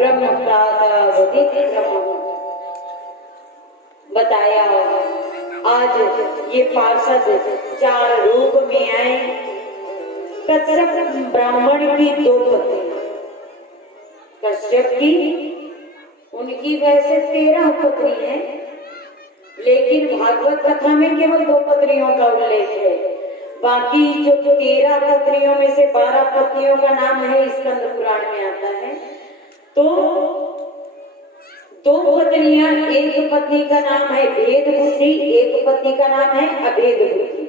ब्रह्म बताया। आज ये पार्षद 4 रूप में आए। कश्यप ब्राह्मण की 2 पत्नी, कश्यप की उनकी वैसे 13 पत्नी है, लेकिन भागवत कथा में केवल 2 पत्नियों का उल्लेख है। बाकी जो 13 पत्नियों में से 12 पत्नियों का नाम है स्कंद पुराण में आता है। तो 2 पत्नियां, एक पत्नी का नाम है भेद बुद्धि, एक पत्नी का नाम है अभेद बुद्धि।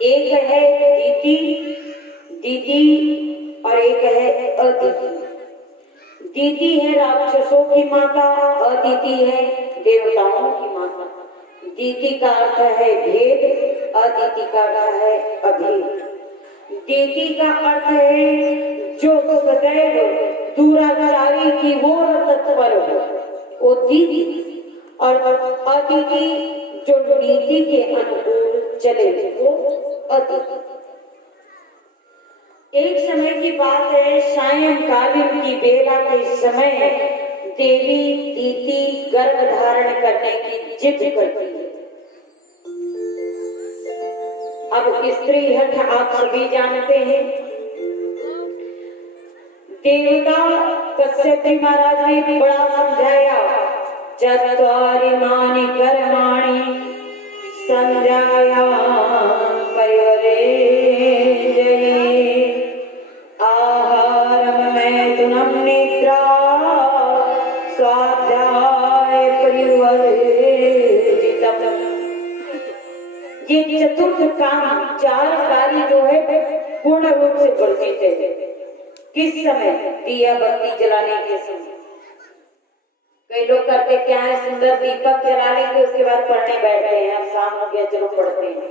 एक है दीति और एक है अदिति। दीति है राक्षसों की माता, अदिति है देवताओं की माता। दीति का अर्थ है भेद, अदिति का अर्थ है अभेद। दीति का अर्थ है जो सदैव दुराचारी की ओर तत्पर हो, वो दीति। और अदिति जो नीति के अनुकूल चले, वो अदिति। एक समय की बात है, सायंकालीन की बेला के समय देवी दीति गर्भ धारण करने की जिद करती है। अब स्त्री हठ आप सभी जानते हैं। देवता कश्यप जी महाराज ने बड़ा समझाया, चत्वारिमानि कर्माणि संध्यायां कैवले जये, आहारम मैथुनम निद्रा स्वाध्याय परिवर्जितम। ये चतुर्थ काम, 4 कार्य जो है पूर्ण रूप से वर्जित है। किस समय? दिया बत्ती जलाने के समय। कई लोग करते क्या है, सुंदर दीपक जला लेंगे, उसके बाद पढ़ने बैठते हैं। अब शाम हो गया, चलो पढ़ते हैं।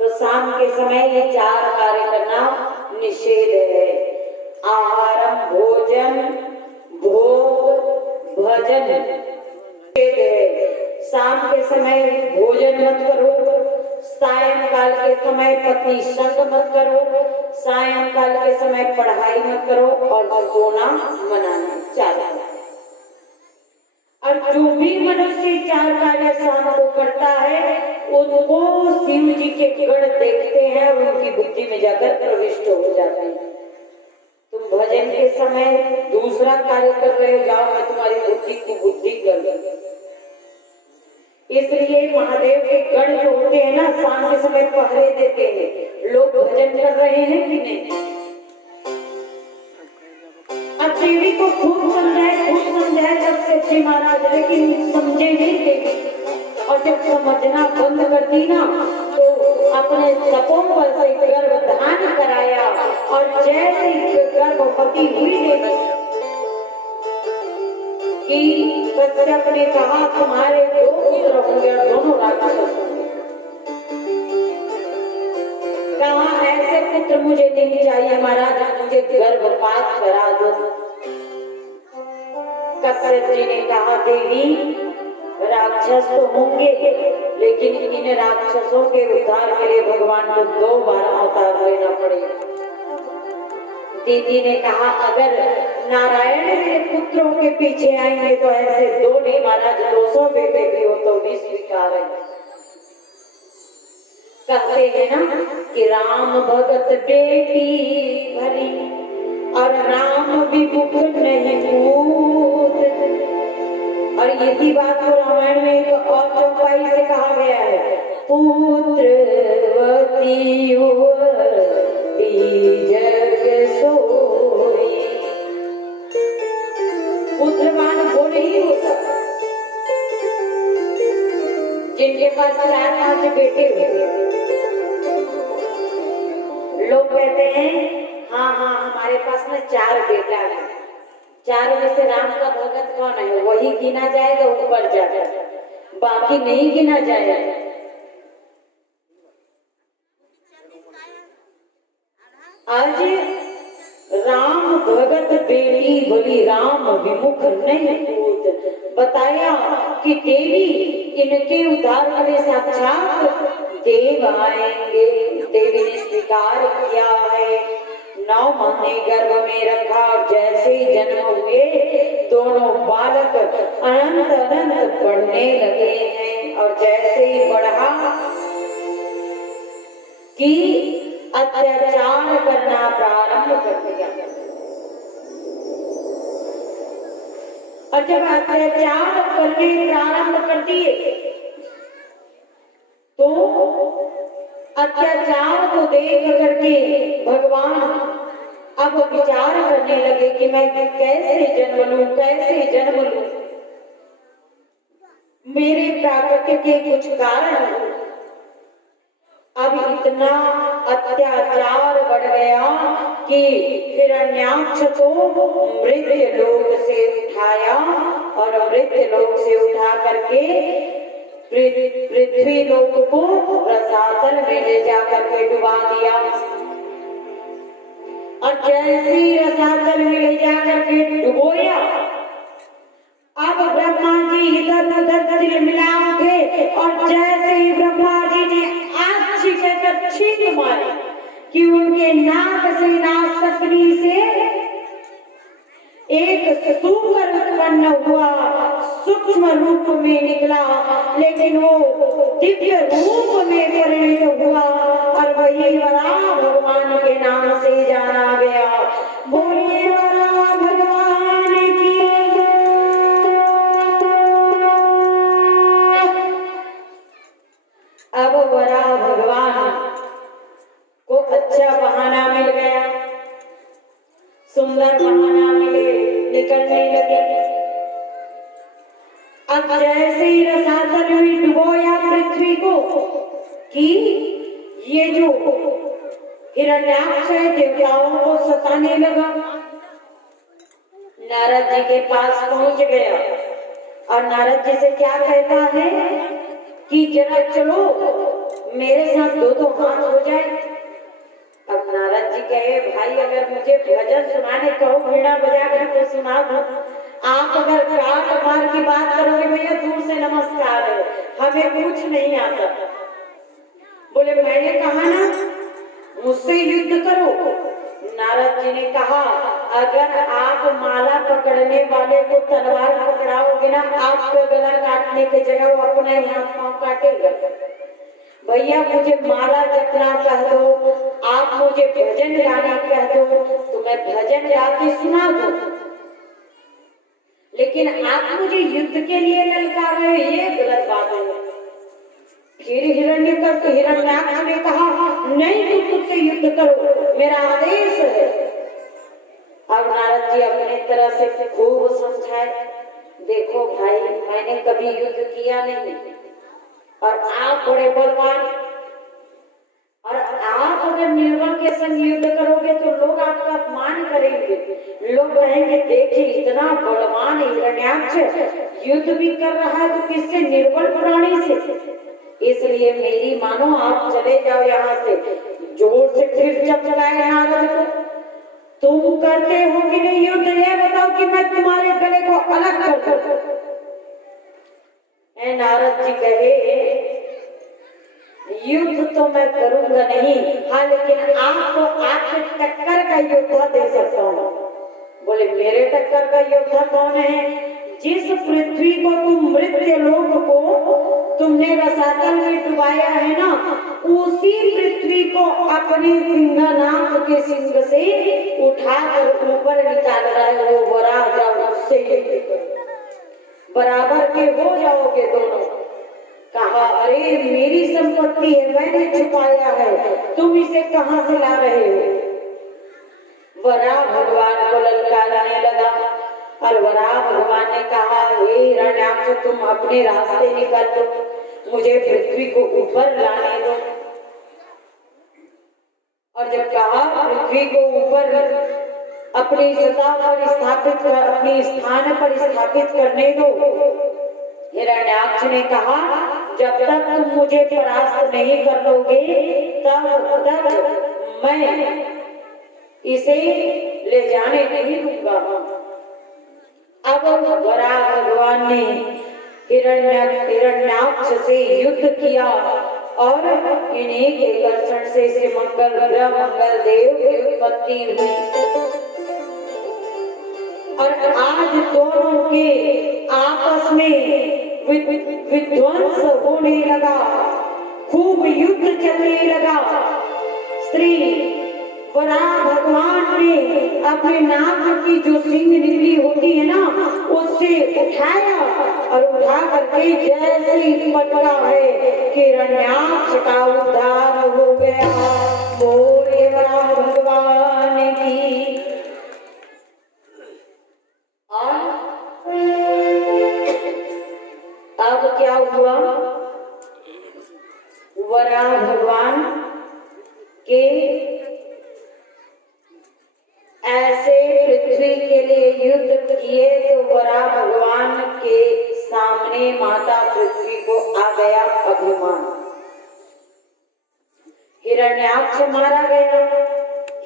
तो शाम के समय ये 4 कार्य करना निषेध है। आहारम, भोजन, भोग, भजन निषेध है। शाम के समय भोजन मत करो, सायंकाल के समय पत्नी संग मत करो, सायंकाल के समय पढ़ाई मत करो, और सोना मनाना चाहिए। और जो भी मनुष्य 4 कार्य शाम को करता है, उनको शिव जी के गण देखते हैं और उनकी बुद्धि में जाकर प्रविष्ट हो जाते हैं। तुम भजन के समय दूसरा कार्य कर रहे हो, जाओ मैं तुम्हारी बुद्धि को बुद्धि कर दूंगा। इसलिए महादेव के गण जो होते हैं ना, शाम के समय पहरे देते हैं। लोग भजन कर रहे हैं कि नहीं? अब देवी को खूब समझाए कश्यप जी महाराज, लेकिन समझे नहीं देवी। और जब समझना बंद कर दी ना, तो अपने तपों पर से गर्भधान कराया। और जैसे गर्भवती हुई देवी कि कश्यप ने कहा, तुम्हारे 2 पुत्र होंगे और दोनों राक्षस होंगे। कहा ऐसे पुत्र मुझे नहीं चाहिए महाराज, मुझे गर्भपात करा दो। कश्यप जी ने कहा, देवी राक्षस तो होंगे, लेकिन इन राक्षसों के उद्धार के लिए भगवान को 2 बार अवतार लेना पड़ेगा। दीदी ने कहा, अगर नारायण मेरे पुत्रों के पीछे आएंगे तो ऐसे 2 नहीं महाराज, 200 बेटे भी हो तो भी स्वीकार है। कहते हैं ना कि राम भगत बेटी भली और राम विमुख नहीं पूत। और यही बात को रामायण में एक और चौपाई से कहा गया है, पुत्रवती जग सोई। पुत्रवान वो नहीं होता जिनके पास 4-5 बेटे हुए। लोग कहते हैं हाँ हमारे पास में 4 बेटा है, 4 में से राम का भगत कौन है, वही गिना जाएगा, ऊपर जाएगा, बाकी नहीं गिना जाएगा। आज राम भगत बेटी भली राम विमुख नहीं पूत। बताया कि देवी इनके उद्धार के लिए साक्षात देव आएंगे। देवी ने स्वीकार किया है। 9 महीने गर्भ में रखा और जैसे ही जन्म हुए दोनों बालक अनंत अनंत बढ़ने लगे हैं। और जैसे ही बढ़ा कि अत्याचार करना प्रारंभ कर दिया। और जब अत्याचार करने प्रारंभ कर दिए तो अत्याचार को देख करके भगवान अब विचार करने लगे कि मैं कैसे जन्म लूं, कैसे जन्म लूं। मेरे प्राकृति के कुछ कारण अब इतना अत्याचार बढ़ गया कि हिरण्याक्ष को मृत्य लोक से उठाया और मृत्य लोक से उठा करके पृथ्वी लोक को रसातल में ले जा करके डुबा दिया। और जैसे ही रसातल में ले जा करके डुबोया, अब ब्रह्मा जी इधर उधर तिल मिला उठे और जैसे ही ब्रह्मा जी ने आछी कहकर छींक मारी कि उनके नाक से नासकनी से एक सूकर उत्पन्न हुआ, सूक्ष्म रूप में निकला, लेकिन वो दिव्य रूप में परिणत हुआ और वही वराह भगवान के नाम से जाना गया। बोलिए वराह भगवान की। अब वराह भगवान को अच्छा बहाना मिल गया, सुंदर बहाना मिले, निकलने लगे। अब जैसे ही रसातल में डुबोया पृथ्वी को कि ये जो हिरण्याक्ष है देवताओं को सताने लगा, नारद जी के पास पहुंच गया और नारद जी से क्या कहता है कि जरा चलो मेरे साथ दो हाथ हो जाए। अब नारद जी कहे भाई अगर मुझे भजन सुनाने कहो, वीणा बजा कर तो सुना दो। आप अगर काट मार की बात करोगे भैया दूर से नमस्कार है, हमें कुछ नहीं आता। बोले मैंने कहा ना मुझसे युद्ध करो। नारद जी ने कहा अगर आप माला पकड़ने वाले को तलवार पकड़ाओगे ना, आपका गला काटने की जगह वो अपना हाथ पांव काटेगा। भैया मुझे माला जपना कह दो, आप मुझे भजन गाने कह दो तो मैं भजन गा के सुना दूं, लेकिन आप मुझे युद्ध के लिए ललकार रहे, ये गलत बात है। फिर हिरण्याक्ष ने कहा नहीं तुम मुझसे युद्ध करो, मेरा आदेश है। अब नारद जी अपने तरह से खूब समझाए, देखो भाई मैंने कभी युद्ध किया नहीं और आप बड़े बलवान, और आप अगर निर्बल के संग युद्ध करोगे तो लोग आपका अपमान करेंगे। लोग कहेंगे देखिए इतना बलवान हिरण्याक्ष युद्ध भी कर रहा है तो किससे, निर्बल प्राणी से। इसलिए मेरी मानो आप चले जाओ यहाँ से। जोर से फिर चमकाए नारद को, तुम करते हो कि नहीं युद्ध, ये बताओ कि मैं तुम्हारे गले को अलग कर दूं। नारद जी कहे युद्ध तो मैं करूंगा नहीं, हाँ लेकिन आपको आपके टक्कर का योद्धा दे सकता हूँ। बोले मेरे टक्कर का योद्धा कौन है? जिस पृथ्वी को तुम मृत्य लोक को तुमने रसातल में डुबाया है ना, उसी पृथ्वी को अपने सिंहनाथ के सिंह से उठाकर ऊपर निकाल रहा है। वो वराह जाओ उससे बराबर के हो जाओगे दोनों। कहा अरे मेरी संपत्ति है, मैंने छुपाया है, तुम इसे कहां से ला रहे हो? वराह भगवान को ललकाराने लगा और वराह भगवान ने कहा हे हिरण्याक्ष तुम अपने रास्ते निकल दो, मुझे पृथ्वी को ऊपर लाने दो। और जब कहा पृथ्वी को ऊपर अपनी सतह पर स्थापित कर, अपने स्थान पर स्थापित करने दो। हिरण्याक्ष ने कहा जब तक तुम मुझे परास्त नहीं कर लोगे तब तक मैं इसे ले जाने नहीं दूंगा। अब वराह भगवान ने हिरण्याक्ष से युद्ध किया और इन्हीं के कर्षण से श्रीमंगल ब्रह्मंगल देव की उत्पत्ति हुई। और आज दोनों के आपस में विध्वंस होने लगा, खूब युद्ध चलने लगा। श्री वराह भगवान ने अपने नाक की जो सिंग निकली होती है ना, उससे उठाया और उठा करके जैसे ही पटका है हिरण्याक्ष का उद्धार हो गया। बोले वराह भगवान की। और अब क्या हुआ, वराह भगवान के ऐसे पृथ्वी के लिए युद्ध किए तो वराह भगवान के सामने माता पृथ्वी को आ गया अभिमान। हिरण्याक्ष मारा गया।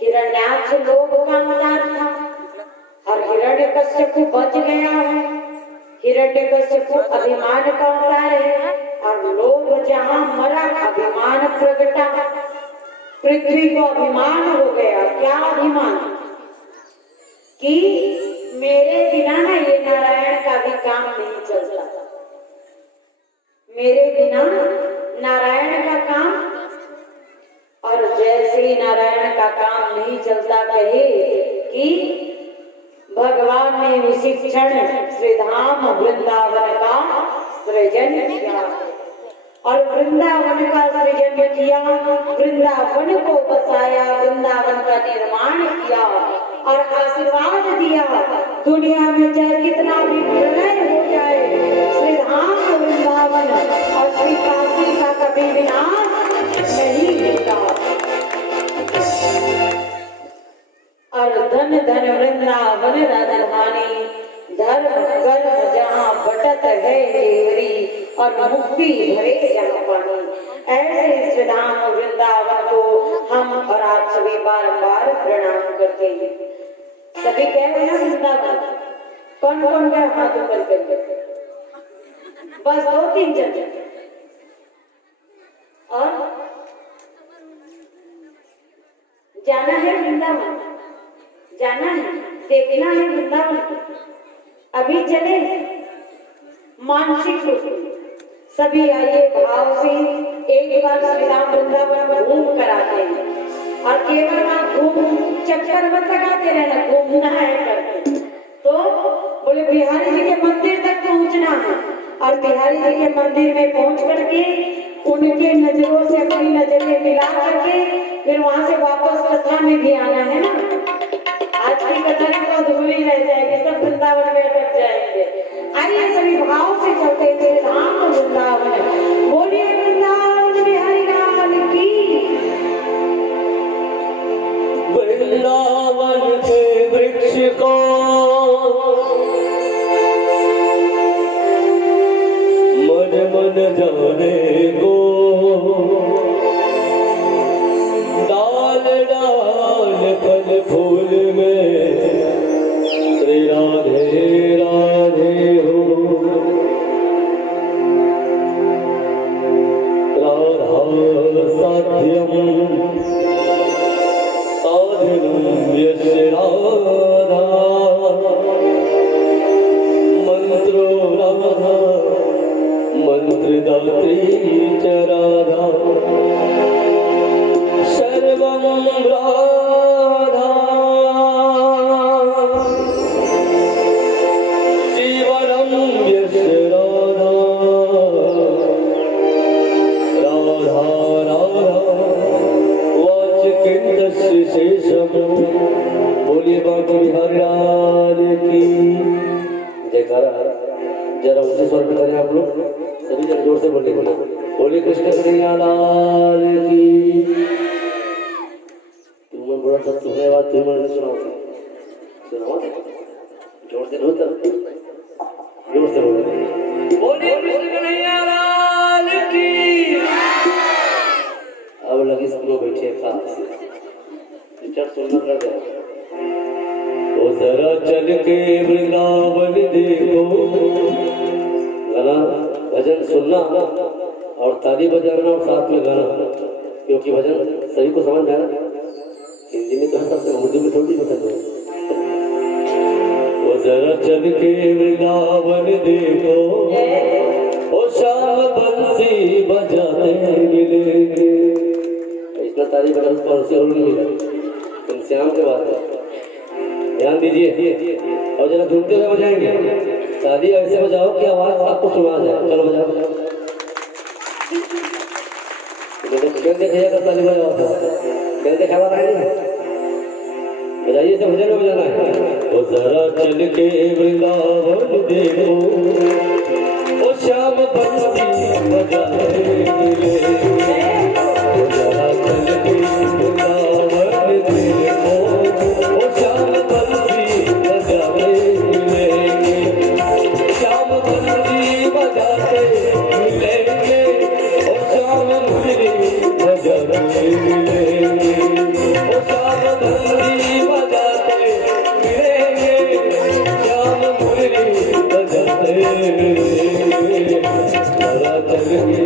हिरण्याक्ष लोभ का अवतार था और हिरण्यकश्यप बच गया है। हिरण्यकश्यप अभिमान का अवतार है और लोभ जहां मरा अभिमान प्रगटा। पृथ्वी को अभिमान हो गया। क्या अभिमान कि मेरे बिना ना ये नारायण का भी काम नहीं चलता, मेरे बिना नारायण का काम। और जैसे ही नारायण का काम नहीं चलता कहे कि भगवान ने उसी क्षण श्रीधाम वृंदावन का सृजन किया और वृंदावन का सृजन किया, वृंदावन को बसाया, वृंदावन का निर्माण किया और आशीर्वाद दिया। दुनिया में चाहे कितना भी प्रलय हो जाए, श्रीधाम वृंदावन और श्री काशी का कभी विनाश नहीं होता। और धन धन वृंदावन राजधानी, धर्म कर्म जहाँ बटत है देवरी और मुक्ति भरे जहाँ पानी। ऐसे श्रीधाम वृंदावन को हम और आप सभी बारंबार प्रणाम करते हैं। सभी कह रहे हैं वृंदावन। कौन कौन का हाथ ऊपर करके? बस 2-3 जन। और जाना है वृंदावन, जाना है, देखना है वृंदावन। अभी चले मानसिक रूप सभी आइए भाव से एक बार श्रीधाम वृंदावन घूम कर आते हैं। और केवल वहां घूम चक्कर मत लगाते रहना, घूमना है करके। तो बोले बिहारी जी के मंदिर तक पहुंचना है और बिहारी जी के मंदिर में पहुंच करके उनके नजरों से अपनी नजरें मिला करके फिर वहां से वापस कथा में भी आना है ना। आज की कथा तो अधूरी रह जाएगी, सब वृंदावन में अटक जाएंगे। आइए सभी भाव से चलते थे धाम वृंदावन। बोलिए वृंदावन बिहारी लाल की। वृंदावन के वृक्ष को मन मन जाने को, डाल डाल फल फूल में श्री राधे राधे हो। राधा साध्यम साधनम यस्य राधा, मंत्रो राधा मंत्रदात्री च राधा, सर्वं राधा जीवनं यस्य राधा, राधा राधा वाचकिन्तस्य शेषम्। बोलिए बाबा बिहारी लाल की जयकारा। जरा ऊंचे स्वर में करें आप लोग, सभी जन जोर से बोलिए। बोलिए कृष्ण कन्हैया लाल की। तुम बड़ा सब सुनने बात तुम मैंने सुनाओ, सुनाओ जोर से, जोर से बोलिए। बोलिए कृष्ण कन्हैया लाल की। अब लगी सब लोग बैठे खास विचार सुनना कर दे। तो जरा चल के वृंदावन देखो, गाना भजन सुनना और ताली बजाना और साथ में गाना, क्योंकि भजन सभी को समझ में आना। हिंदी में तो है, सबसे उर्दू में थोड़ी पसंद है। ओ जरा चल के वृंदावन देखो, ओ श्याम बंसी बजाते मिलेंगे। इतना तारीफ पर से हो नहीं है, तुम श्याम के बात है, ध्यान दीजिए और जरा झूमते हुए बजाएंगे। शादी ऐसे बजाओ कि आवाज आपको सुना जाए। चलो बजाओ, खेल देखिएगा, ताली बजाओ, खेल देखा रहा है, बजाइए से भजन में बजाना है। ओ जरा चल के वृंदावन देखो, ओ श्याम बंसी बजाते मिलेंगे। ओ जरा चल के वृंदावन देखो, ओ श्याम बंसी बजाते मिलेंगे। श्याम बंसी बजाते मिलेंगे, ओ श्याम बंसी बजाते मिलेंगे। ओ श्याम बंसी बजाते मिलेंगे, श्याम बंसी बजाते मिलेंगे। जरा चल के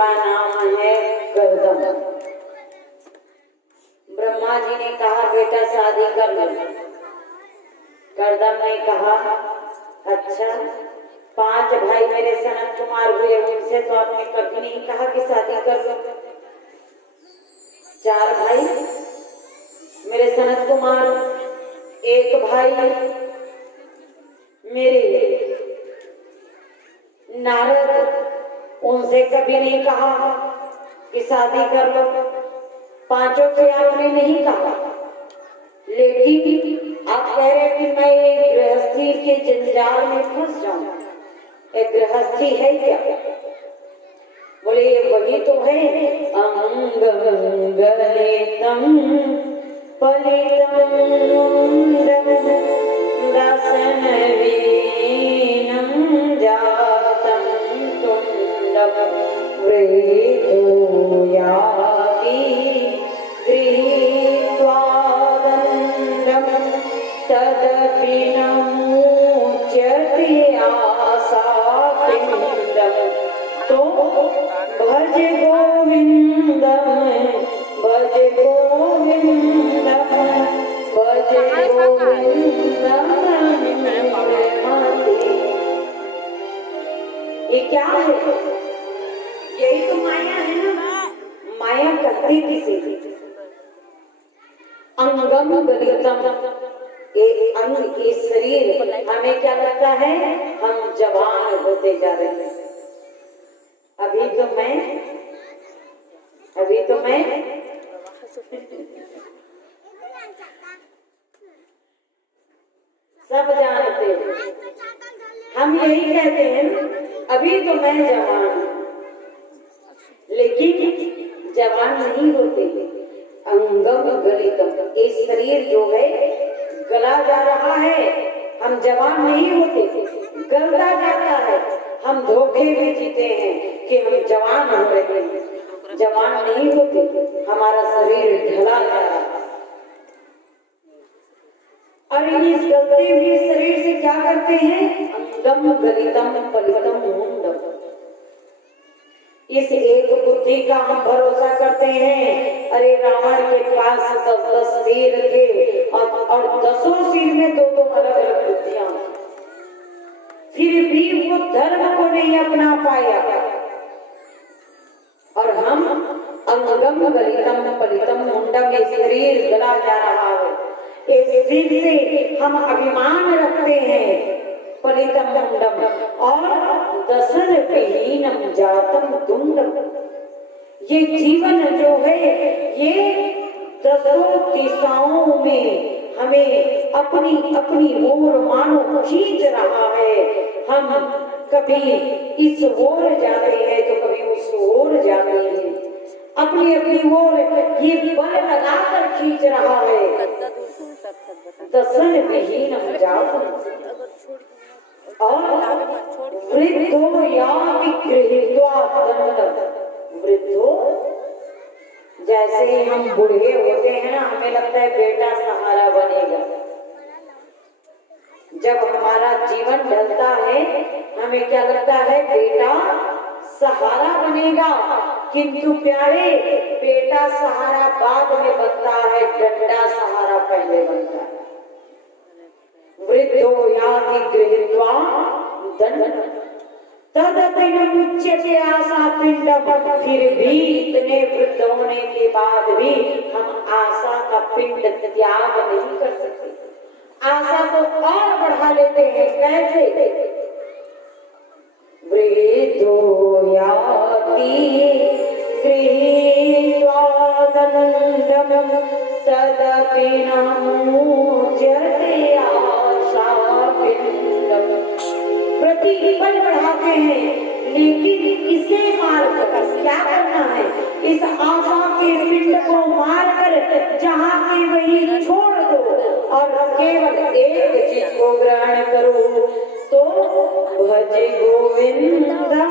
जिसका नाम है गर्दन। ब्रह्मा जी ने कहा बेटा शादी कर लो। गर्दन ने कहा अच्छा 5 भाई मेरे सनत कुमार हुए, उनसे तो आपने कभी नहीं कहा कि शादी कर लो। 4 भाई मेरे सनत कुमार, 1 भाई मेरे नारद, उनसे कभी नहीं कहा कि शादी कर लो। 5 से आपने नहीं कहा, लेकिन आप कह रहे कि मैं एक गृहस्थी के जंजाल में फंस जाऊं। एक गृहस्थी है क्या? बोले ये वही तो है। अंगं गलितं पलितं दासन वीनं जातं तुण्डं वृतो याति गृहीत्वा दण्डं तदपि न मुच्यते आशापिण्डं। तो भज गोविंदम भज गोविंदम भज गोविंदम। ये क्या है? यही तो माया है ना। माया कहते किसे? अंगम गलितम, एक अंग के शरीर। हमें क्या लगता है? हम जवान होते जा रहे हैं। अभी तो मैं सब जानते हैं। हम यही कहते हैं अभी तो मैं जवान हूं, लेकिन जवान नहीं होते। अंगम गलितम, ये शरीर जो है गला जा रहा है। हम जवान नहीं होते, गलता जाता है। हम धोखे में जीते हैं कि हम जवान हो रहे हैं, जवान नहीं होते। हमारा शरीर ढला जा रहा है। और इस गलते हुए शरीर से क्या करते हैं? अंगम गलितम पलितम मुंडम। इस एक बुद्धि का हम भरोसा करते हैं। अरे रावण के पास 10 सिर थे और 10 सिर में 2 अलग अलग बुद्धियां, फिर भी वो धर्म को नहीं अपना पाया। और हम अंगम गलितम पलितम मुंडम, ये शरीर गला जा रहा है। इस शरीर से हम अभिमान रखते हैं, पलितम मुंडम, और दसन विहीनम जातम तुंडम। ये जीवन जो है ये 10 दिशाओं में हमें अपनी अपनी ओर मानो खींच रहा है। हम कभी इस ओर जाते हैं तो कभी उस ओर जाते हैं। अपनी अपनी ओर ये बल लगाकर खींच रहा है। दसन विहीनम जातम और वृद्धो याति गृहीत्वा दण्डं। वृद्धो, जैसे ही हम बूढ़े होते हैं ना, हमें लगता है बेटा सहारा बनेगा। जब हमारा जीवन ढलता है हमें क्या लगता है? बेटा सहारा बनेगा। किंतु प्यारे, बेटा सहारा बाद में बनता है, डंडा सहारा पहले बनता है। वृद्धो याति गृहीत्वा दण्डं तदपि न मुच्यते आशा पिंडम। फिर भी इतने वृद्ध होने के बाद भी हम आशा का पिंड त्याग नहीं कर सकते। आशा तो और बढ़ा लेते हैं। कैसे? वृद्धो याति गृहीत्वा दण्डं तदपि न मुच्यते आशा पिंडम। प्रतिबल बढ़ाते हैं, लेकिन इसे मारकर क्या करना है? इस आशा के पिंड को मारकर जहाँ की वही छोड़ दो और केवल एक चीज को ग्रहण करो। तो भज गोविंदम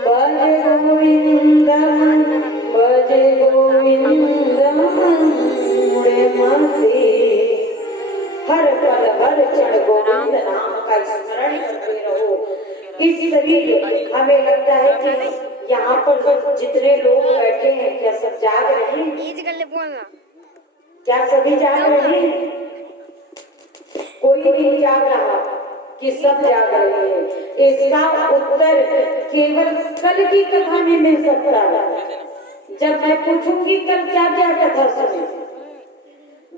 भज गोविंदम भज गोविंदम मुड़े मते। हर पल हर क्षण गोविंद नाम का स्मरण करते रहो। इस शरीर भी हमें लगता है कि यहाँ पर जितने लोग बैठे हैं क्या सब जाग रहे हैं? क्या सभी जाग रहे हैं? कोई नहीं जाग रहा कि सब जाग रहे हैं। इसका उत्तर केवल कल की कथा में मिल सकता है। जब मैं पूछूंगी कल क्या क्या कथा सुनी,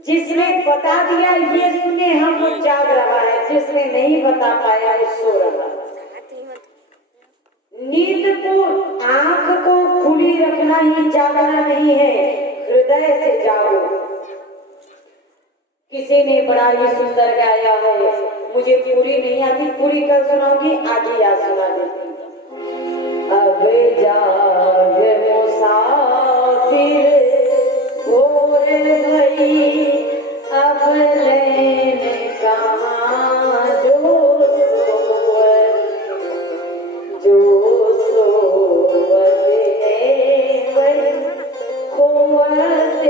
जिसने बता दिया ये सुने हम वो जाग रहा है, जिसने नहीं बता पाया वो सो रहा है। नींद को, आंख को खुली रखना ही जागना नहीं है, हृदय से जागो। किसी ने बड़ा ही सुंदर गाया है, मुझे पूरी नहीं आती, पूरी कल सुनाऊंगी, आज ही याद सुना देती। अब जाग मुसाफिर भोर भई, अब लेने कहाँ जो सोवत है वही खोवत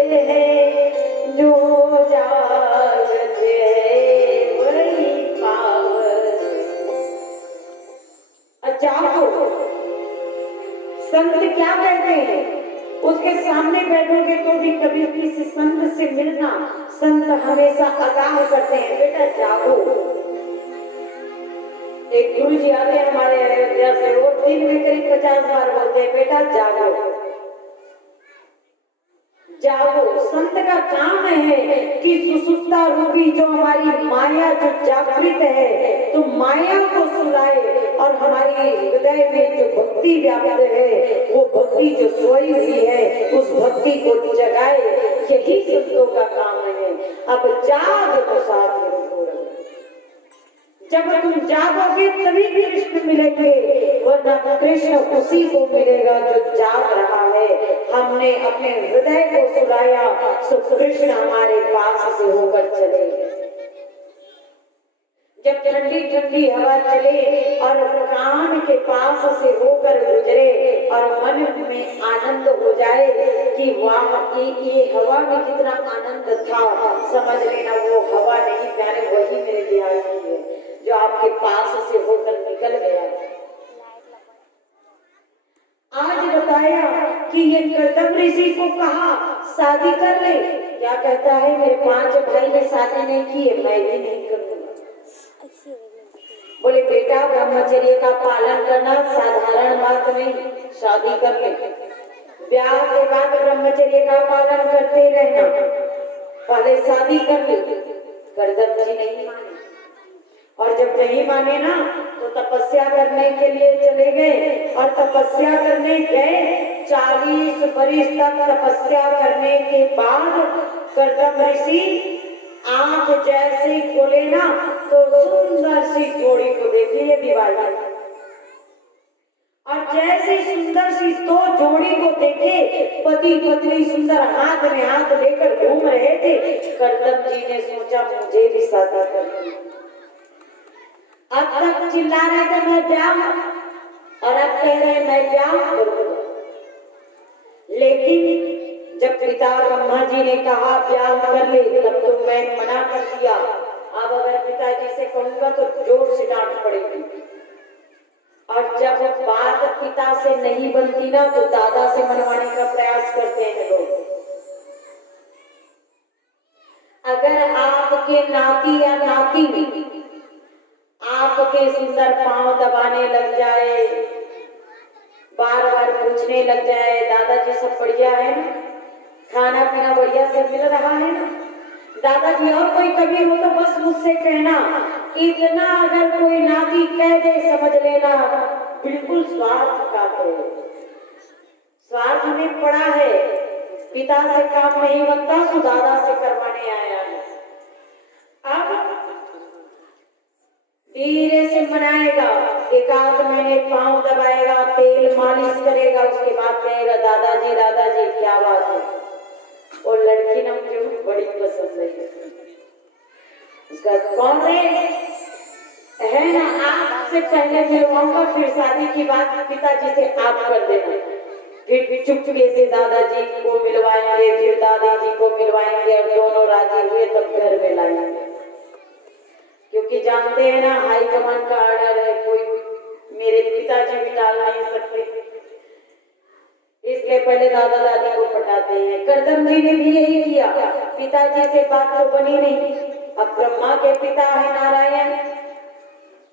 है, जो जागत है वही पावत। जागो। संत क्या कहते हैं? उसके सामने बैठोगे तो भी कभी किसी संत से मिलना, संत हमेशा आगाह करते हैं, बेटा जागो। एक गुरु जी आते हैं हमारे अयोध्या से, वो दिन में करीब 50 बार बोलते हैं, बेटा जागो जागो। संत का काम है कि सुसुप्ता रूपी जो हमारी माया जो जागृत है, तो माया को सुलाए और हमारी हृदय में जो भक्ति व्याप्त है, वो भक्ति जो सोई हुई है, उस भक्ति को जगाए। यही संतों का काम है। अब जाग मुसाफिर हो रहे, जब तुम जागोगे तभी कृष्ण मिलेंगे, वरना कृष्ण उसी को मिलेगा जो जाग रहा है। हमने अपने हृदय को सुलाया, सो कृष्ण हमारे पास से होकर चले। जब ठंडी ठंडी हवा चले और कान के पास से होकर गुजरे और मन में आनंद हो जाए कि वाह ये हवा में कितना आनंद था, समझ लेना वो हवा नहीं प्यारे, वही मेरे लिए आई है जो आपके पास से होकर निकल गया। आज बताया कि ये कर्दम ऋषि को कहा शादी कर ले, क्या कहता है मेरे 5 भाई ने शादी नहीं की है, मैं भी नहीं करूंगा। बोले बेटा ब्रह्मचर्य का पालन करना साधारण बात नहीं, शादी कर ले, ब्याह के बाद ब्रह्मचर्य का पालन करते रहना, पहले शादी कर ले। कर्दम जी नहीं माने, और जब नहीं माने ना तो तपस्या करने के लिए चले गए, और तपस्या करने गए 40 वर्ष तक तपस्या करने के बाद कर्दम ऋषि आंख जैसे खोले ना तो सुंदर सी जोड़ी को देख लिए दिवाली, और जैसे सुंदर सी तो जोड़ी को देखे, पति पत्नी सुंदर हाथ में हाथ लेकर घूम रहे थे। कर्दम जी ने सोचा मुझे भी शादी करनी। अब तक चिल्ला रहे थे मैं ब्याह, और अब कह रहे मैं ब्याह करूंगा। लेकिन जब पिता ब्रह्मा जी ने कहा ब्याह कर ले, तब तो मैं मना कर दिया। अब अगर पिताजी से कहूंगा तो जोर से डांट पड़ेगी, और जब बात पिता से नहीं बनती ना तो दादा से मनवाने का प्रयास करते हैं लोग। अगर आपके नाती या नाती आपके सुंदर पांव दबाने लग जाए, बार बार पूछने लग जाए दादाजी सब बढ़िया है ना, खाना पीना बढ़िया से मिल रहा है ना, दादाजी और कोई कमी हो तो बस मुझसे कहना, इतना अगर कोई नाती कह दे समझ लेना बिल्कुल स्वार्थ का है। स्वार्थ में पड़ा है, पिता से काम नहीं बनता तो दादा से करवाने आया है। अब धीरे से मनाएगा, 1-8 महीने पांव दबाएगा, तेल मालिश करेगा, उसके बाद कहेगा दादाजी दादाजी क्या बात है। और लड़की ना मुझे बड़ी पसंद है, उसका कौन है ना, आपसे पहले मिलवाऊंगा, फिर शादी की बात पिताजी से आप कर देना, फिर चुपके से दादाजी को मिलवाएंगे, फिर दादी जी को मिलवाएंगे, और दोनों राजी हुए तब घर में लाएंगे। क्योंकि जानते हैं ना हाई कमान का ऑर्डर है, कोई मेरे पिताजी भी टाल नहीं सकते, इसलिए पहले दादा दादी को पटाते हैं। करदम जी ने भी यही किया, पिताजी से बात तो बनी नहीं। अब ब्रह्मा के पिता है नारायण,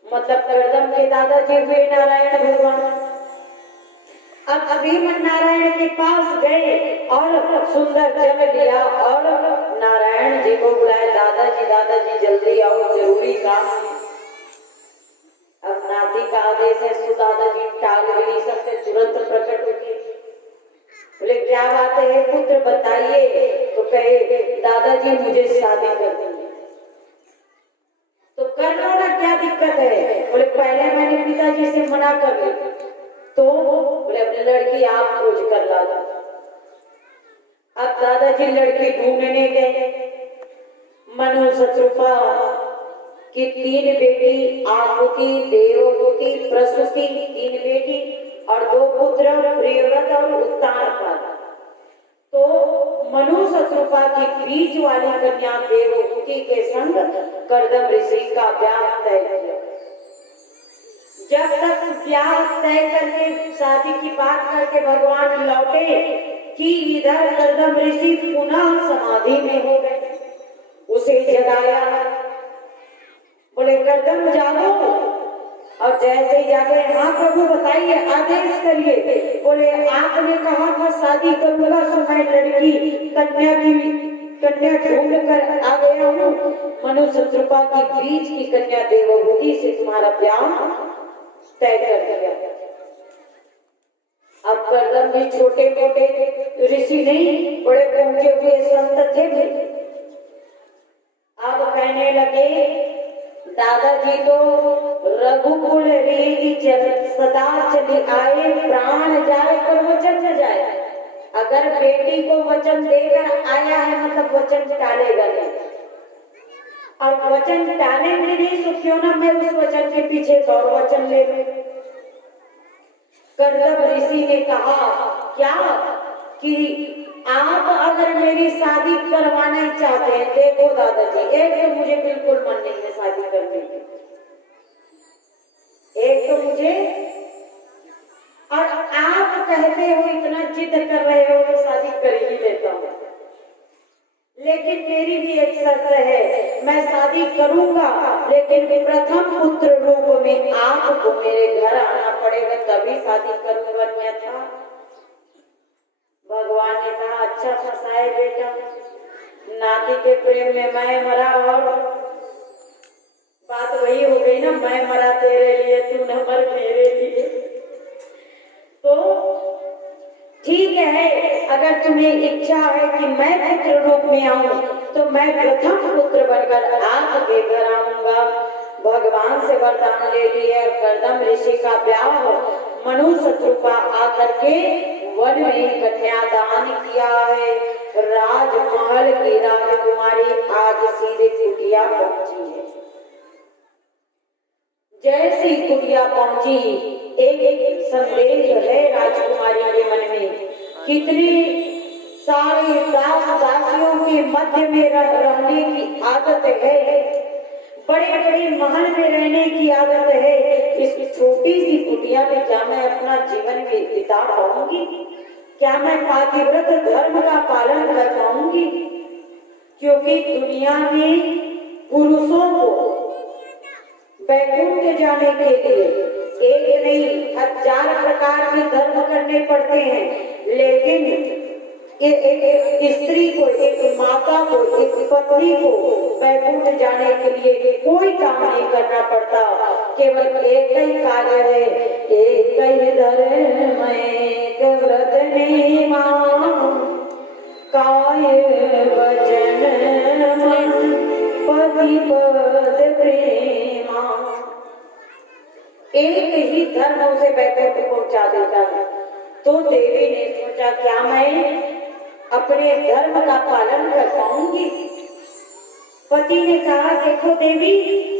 मतलब करदम के दादाजी हुए नारायण भगवान। अब अभिमन नारायण के पास गए और सुंदर जग लिया और नारायण जी को बुलाया, दादाजी जल्दी आओ, जरूरी काम है। अब नाती का आदेश है, सो दादाजी टाल भी नहीं सकते, तुरंत प्रकट हो गए। बोले क्या बात है पुत्र बताइए। तो कहे दादाजी मुझे शादी करनी है। तो कर लो ना, क्या दिक्कत है। बोले पहले मैंने पिताजी से मना कर दी, तो बोले अपनी लड़की आप खोज कर ला दो। अब दादाजी लड़की ढूंढने गए। मनु शत्रुपा की 3 बेटी, आहुति, देवहूति, प्रसूति, 3 बेटी और 2 पुत्र, प्रियव्रत और उत्तानपाद। तो मनु शत्रुपा की बीच वाली कन्या देवहूति के संग करदम ऋषि का ब्याह तय किया। जब तक ब्याह तय करके शादी की बात करके भगवान लौटे कि इधर करदम ऋषि पुनः समाधि में हो गए। उसे जगाया, बोले करदम जागो। और जैसे ही जागे, हाँ प्रभु बताइए, आदेश करिए। बोले आपने कहा था शादी करूंगा, सो मैं लड़की कन्या ढूंढ कर आ गया हूँ। मनु शत्रुपा की बीच की कन्या देवहूति से तुम्हारा ब्याह तय कर दिया। अब करदम भी छोटे मोटे ऋषि नहीं, बड़े पहुंचे हुए संत थे। अब कहने लगे दादाजी तो रघुकुल रीति सदा चले आए, प्राण जाए पर वचन न जाए। अगर बेटी को वचन देकर आया है मतलब वचन टालेगा नहीं, और वचन टालेंगे नहीं तो क्यों ना मैं उस वचन के पीछे और वचन ले लूं। करदम ऋषि ने कहा क्या कि आप अगर मेरी शादी करवाना ही चाहते हैं, देखो दादाजी, एक तो मुझे बिल्कुल मन नहीं है शादी करने की, एक तो मुझे, और आप कहते हो इतना जिद कर रहे हो तो शादी कर ही लेता हूँ, लेकिन मेरी भी एक शर्त है, मैं शादी करूंगा लेकिन प्रथम पुत्र रूप में आपको मेरे घर आना पड़ेगा, तभी शादी करूंगा, अन्यथा। भगवान ने कहा अच्छा फंसाए बेटा, नाती के प्रेम में मैं मरा, और बात वही हो गई ना, मैं मरा तेरे लिए, तू न मर मेरे लिए। तो ठीक है, अगर तुम्हें इच्छा है कि मैं पुत्र रूप में आऊं तो मैं प्रथम पुत्र बनकर आपके घर आऊंगा। भगवान से वरदान ले लिए और करदम ऋषि का ब्याह मनु शत्रुपा आकर के वन में कन्यादान किया है। राजमहल की राजकुमारी आज सीधे कुटिया पहुंची है। जैसी कुटिया पहुंची, एक संदेह है राजकुमारी के मन में, कितने सारे दास दासियों के मध्य में रहने की आदत है, बड़े बड़े महल में रहने की आदत है, इस छोटी सी कुटिया में क्या मैं अपना जीवन बिता पाऊंगी? क्या मैं पातिव्रत धर्म का पालन कर पाऊंगी? क्योंकि दुनिया में पुरुषों को वैकुंठ जाने के लिए एक नहीं 1000 प्रकार के धर्म करने पड़ते हैं, लेकिन एक स्त्री को, एक माता को, एक पत्नी को वैकुंठ जाने के लिए कोई काम नहीं करना पड़ता, केवल एक ही कार्य है, एक ही धर्म एक व्रत नेमा, काय वचन मन पति पद प्रेमा। एक ही धर्म उसे वैकुंठ पहुंचा देता है। तो देवी ने सोचा क्या मैं अपने धर्म का पालन कर पाऊंगी? पति ने कहा देखो देवी,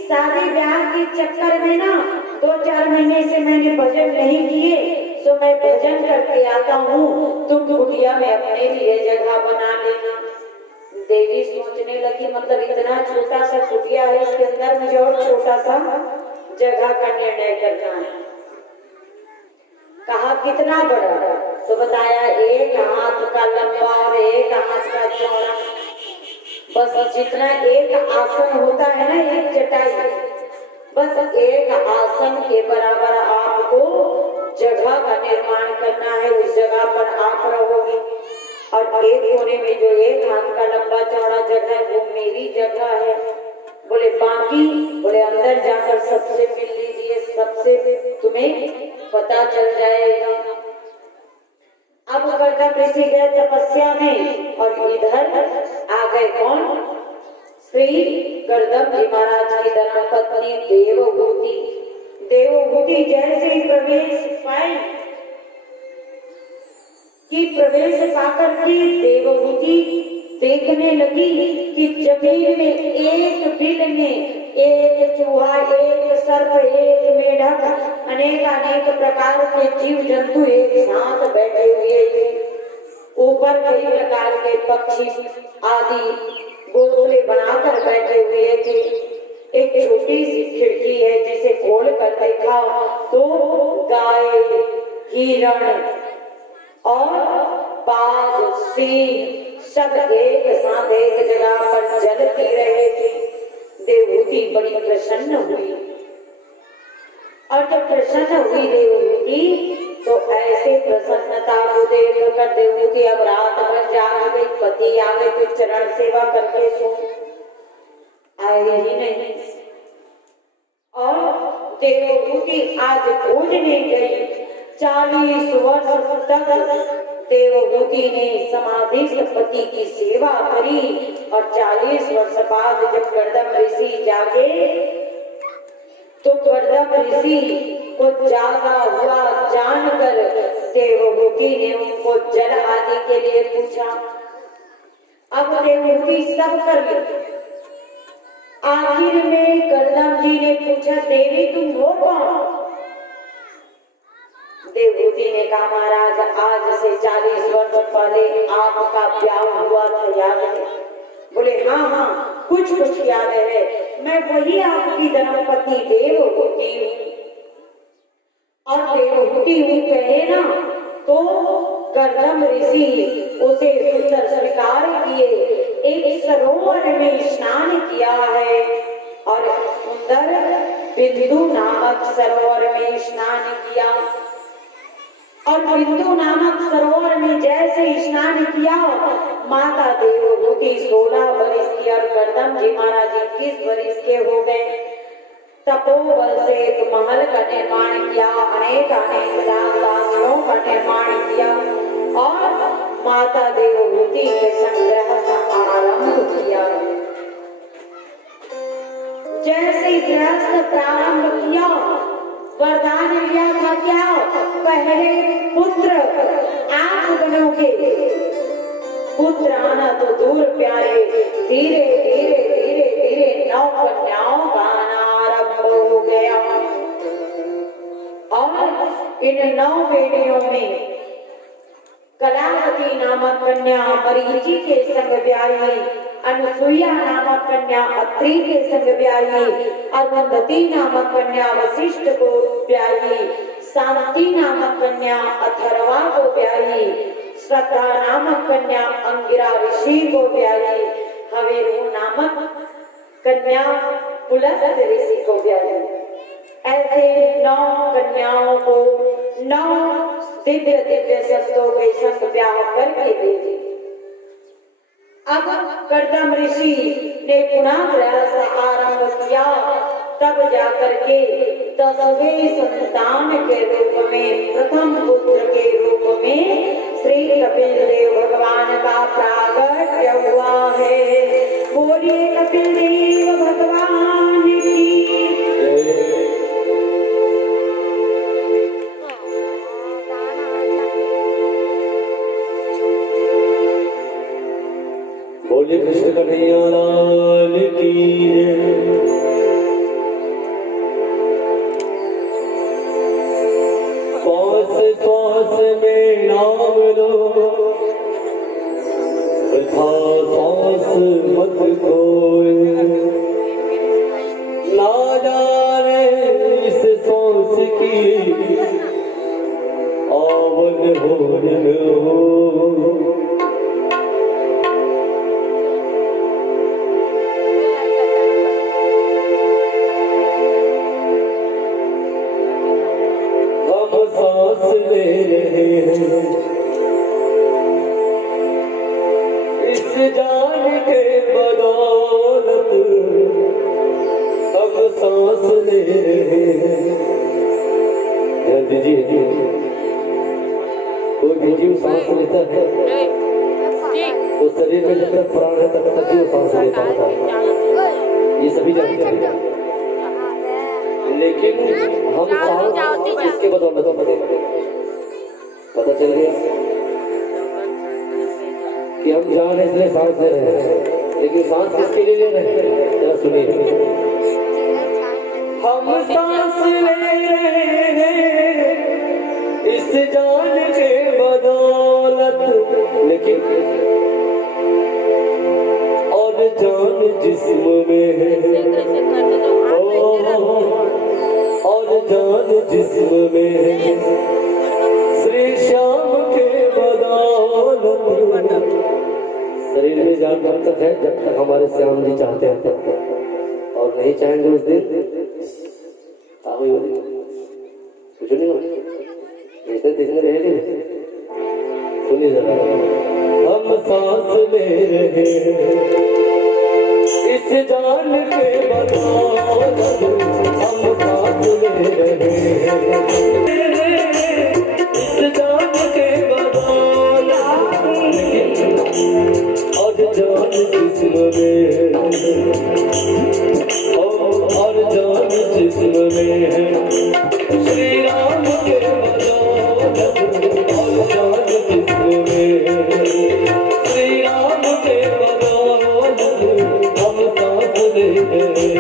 शादी ब्याह के चक्कर में ना 2-4 महीने से मैंने भजन नहीं किए, तो मैं भजन करके आता हूँ, तुम कुटिया में अपने लिए जगह बना लेना। देवी सोचने लगी मतलब इतना छोटा सा कुटिया है, इसके अंदर मुझे और छोटा सा जगह का निर्णय करना है। कहा कितना बड़ा, तो बताया 1 हाथ का लंबा और 1 हाथ का चौड़ा। बस जितना एक आसन होता है ना, एक चटाई, बस एक आसन के बराबर आपको जगह का निर्माण करना है। उस जगह पर आप रहोगे और एक कोने में जो 1 हाथ का लंबा चौड़ा जगह है वो मेरी जगह है। बोले बाकी, बोले अंदर जाकर सबसे मिल लीजिए, सबसे तुम्हें पता चल जाएगा। अब गर्दम ऋषि गए तपस्या में और इधर आ गए कौन? श्री गर्दम जी महाराज की धर्मपत्नी देवहूति। देवहूति जैसे ही प्रवेश पाई कि प्रवेश पाकर के देवहूति देखने लगी कि जमीन में एक बिल में एक चूहा, एक सर्प, एक मेढक, अनेक प्रकार के जीव जंतु एक साथ बैठे हुए थे। ऊपर कई प्रकार के पक्षी आदि घोंसले बनाकर बैठे हुए थे। एक छोटी सी खिड़की है जिसे खोल कर देखा तो गाय, हिरण और बाघ, सिंह सब एक साथ एक जगह पर जल पी रहे थे। देवहूति बड़ी प्रसन्न हुई और जब प्रसन्न हुई देवहूति तो ऐसे प्रसन्नता को देख कर देवहूति अब रात भर जाग गई। पति आवे तो चरण सेवा करके सो, आए ही नहीं। और देवहूति आज खोजने गई। 40 वर्ष तक देवहूति ने समाधिस्थ पति की सेवा करी और 40 वर्ष बाद जब गर्दम ऋषि जागे तो गर्दम ऋषि को जागा हुआ जानकर देवहूति ने उनको जल आदि के लिए पूछा। अब देवहूति सब कर ली। आखिर में गर्दम जी ने पूछा, देवी तुम हो कौन? देवहूति ने कहा, महाराज आज से 40 वर्ष पहले आपका ब्याह हुआ था, याद है? बोले हाँ, कुछ याद है, मैं वही आपकी धर्मपत्नी देवहूति हूँ। और देवहूति हूँ कहे ना तो गर्दम ऋषि उसे सुंदर स्वीकार किए। एक सरोवर में स्नान किया है और सुंदर बिंदु नामक सरोवर में स्नान किया। और बिंदु नामक सरोवर में जैसे स्नान किया, माता देवहूति 16 वर्ष की और गर्दम जी महाराज 21 वर्ष के हो गए। तपोबल से एक महल का निर्माण किया, अनेक दासियों का निर्माण किया और माता देवहूति के संग्रह का आरंभ किया। जैसे ही गृहस्थ प्रारंभ किया, वरदान लिया था क्या? पहले पुत्र आप बनोगे। पुत्र आना तो दूर प्यारे, धीरे धीरे धीरे धीरे 9 कन्याओं का आना आरंभ हो गया। और इन 9 बेटियों में कलावती नामक कन्या मरीचि के संग ब्याही, अनुसुईया नामक कन्या अत्रि के संग ब्याही, अरुंधति नामक कन्या वशिष्ठ को ब्याही, शांति नामक कन्या अथर्वा को ब्याही, श्रद्धा नामक कन्या अंगिरा ऋषि को ब्याही, हवेरू नामक कन्या पुलस्त्य ऋषि को ब्याही। ऐसे 9 कन्याओं को 9 दिव्य संतों के संग ब्याह करके दे दी। अब गर्दम ऋषि ने पुनः प्रयास आरंभ किया, तब जाकर के 10वें संतान के रूप में, प्रथम पुत्र के रूप में श्री कपिल देव भगवान का प्रागट्य हुआ है। बोलिए कपिल देव भगवान की। बोलिए कृष्ण कन्हैया लाल की जय। श्वास में नाम लो, वृथा सांस मत खोए, ना जाने इस सांस की होन होन हो। हम सांस ले रहे हैं इस जान के बदौलत, हम सांस ले रहे हैं। ध्यान दीजिए, कोई भी जीव सांस लेता है तो शरीर में जब तक प्राण है तब तक जीव सांस ले पाता है, ये सभी जानते हैं। लेकिन हम सांस किसके बदौलत बने, पता चल गया कि हम जान इसलिए सांस ले रहे हैं, लेकिन सांस किसके लिए ले रहे हैं जरा सुनिए। हम सांस ले रहे हैं इस जान के बदौलत, लेकिन और जान जिस्म में है, और जान जिस्म में है श्री श्याम के बदौलत। शरीर में जान तब तक है जब तक हमारे श्याम जी चाहते हैं तब तक, और नहीं चाहेंगे उस दिन कुछ नहीं होगा, ऐसे देखने रहेंगे। सुनिए जरा, हम सांस ले रहे हैं इस जान के बदौलत, हम सांस ले रहे हैं इस जान के बदौलत, और जान जिस्म में है, और जान जिस्म में है श्री राम के बदौलत, और जान जिस्म में है श्री राम के बदौलत, हम सांस ले रहे हैं।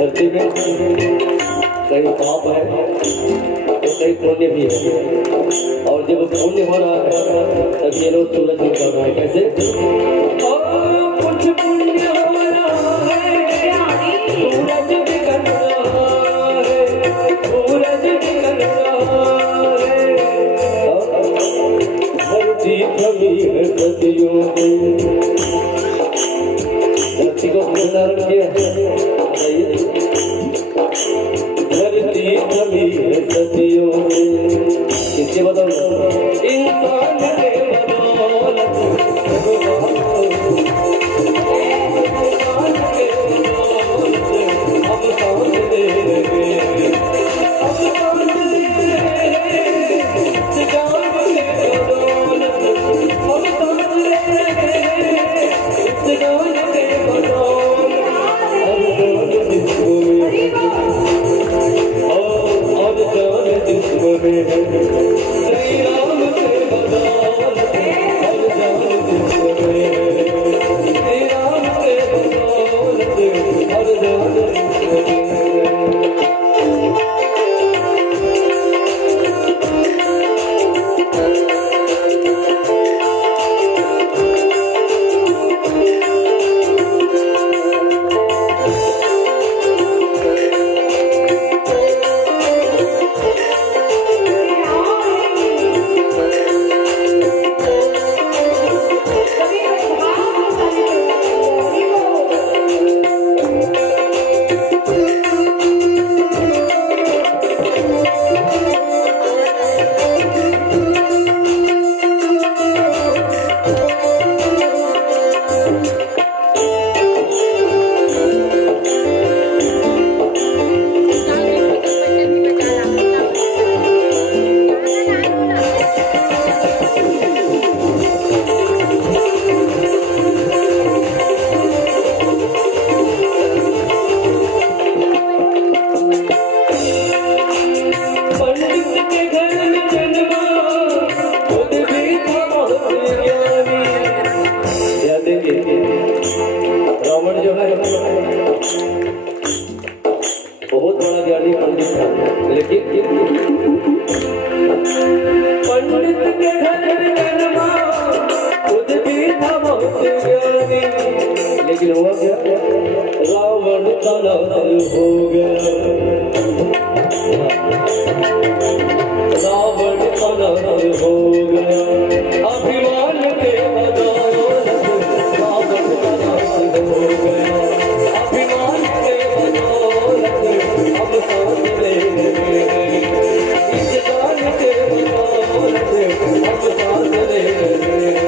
धरती में कहीं पाप है तो कहीं पुण्य भी है, और जब पुण्य हो रहा है तब ये लोग सूरज निकल रहा है। कैसे? कुछ पुण्य हो रहा है, सूरज निकल रहा है, सूरज निकल रहा है। धरती थमी है सदियों में, धरती को पुनर्धारण किया धरती थमी है सदियों में, किसके बदौलत? इंसान के बदौलत, इंसान के बदौलत हम सांस ले रहे हैं, हम सांस ले रहे हैं, जान के बदौलत हम सांस ले रहे हैं, जान के बदौलत हम जान जिस्म में, और जान जिस्म में है श्री राम के बदौलत, और जान जिस्म में है श्री राम के बदौलत, और जान जिस्म में है। नाश हो गया, रावण का नाश हो गया, अभिमान के बदौलत रावण का नाश हो गया, अभिमान के बदौलत हम सांस ले रहे हैं, इस जान के बदौलत हम सांस ले रहे हैं।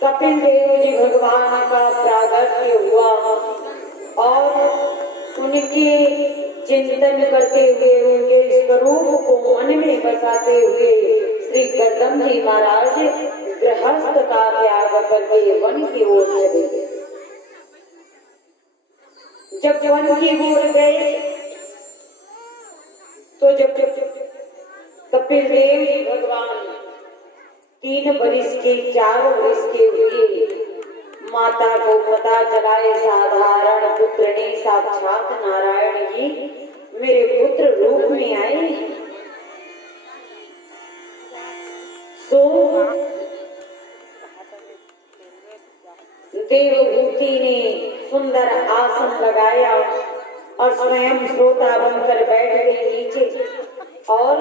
कपिल देव जी भगवान का प्रागट्य हुआ और उनके चिंतन करते हुए उनके स्वरूप को मन में बसाते हुए श्री गर्दम जी महाराज गृहस्थ का त्याग करके वन की ओर चले गए। जब वन की ओर गए तो जब कपिल देव जी भगवान 3 वर्ष के 4 वर्ष के हुए, माता को पता चलाए साधारण पुत्र ने साक्षात नारायण जी मेरे पुत्र रूप में आए। तो देवभूति ने सुंदर आसन लगाया और स्वयं श्रोता बनकर बैठ गई नीचे और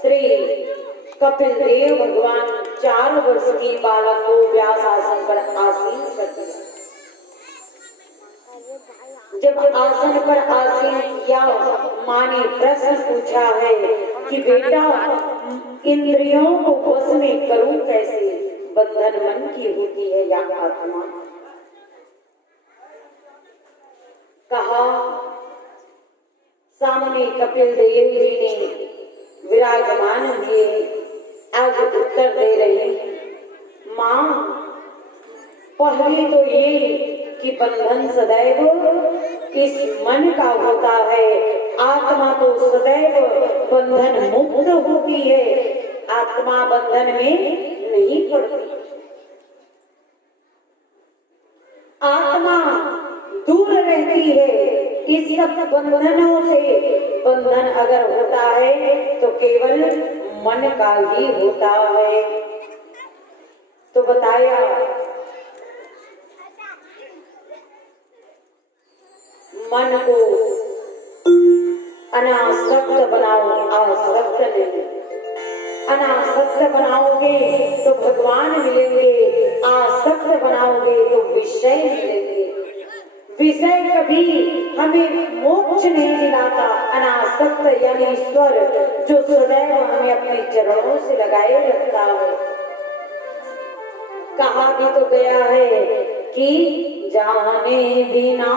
श्री कपिल देव भगवान 4 वर्ष की बालक को व्यास आसन पर आसीन कर दिया। जब आसन पर आसीन किया, माँ ने प्रश्न पूछा है कि बेटा इंद्रियों को वश में करूं कैसे? बंधन मन की होती है या आत्मा? कहा सामने कपिल देव जी ने विराजमान हुए आज उत्तर दे रहे माँ, पहले तो ये कि बंधन सदैव इस मन का होता है, आत्मा तो सदैव बंधन मुक्त होती है, आत्मा बंधन में नहीं पड़ती। आत्मा दूर रहती है इस सब बंधनों से। बंधन अगर होता है तो केवल मन का ही होता है। तो बताया मन को अनासक्त बनाओ, आसक्त नहीं। अनासक्त बनाओगे तो भगवान मिलेंगे, आसक्त बनाओगे तो विषय मिलेंगे। विषय कभी हमें मोक्ष नहीं दिलाता। अनासक्त यानी ईश्वर जो सदैव हमें अपने चरणों से लगाए रखता है। कहा भी तो गया है कि जाने बिना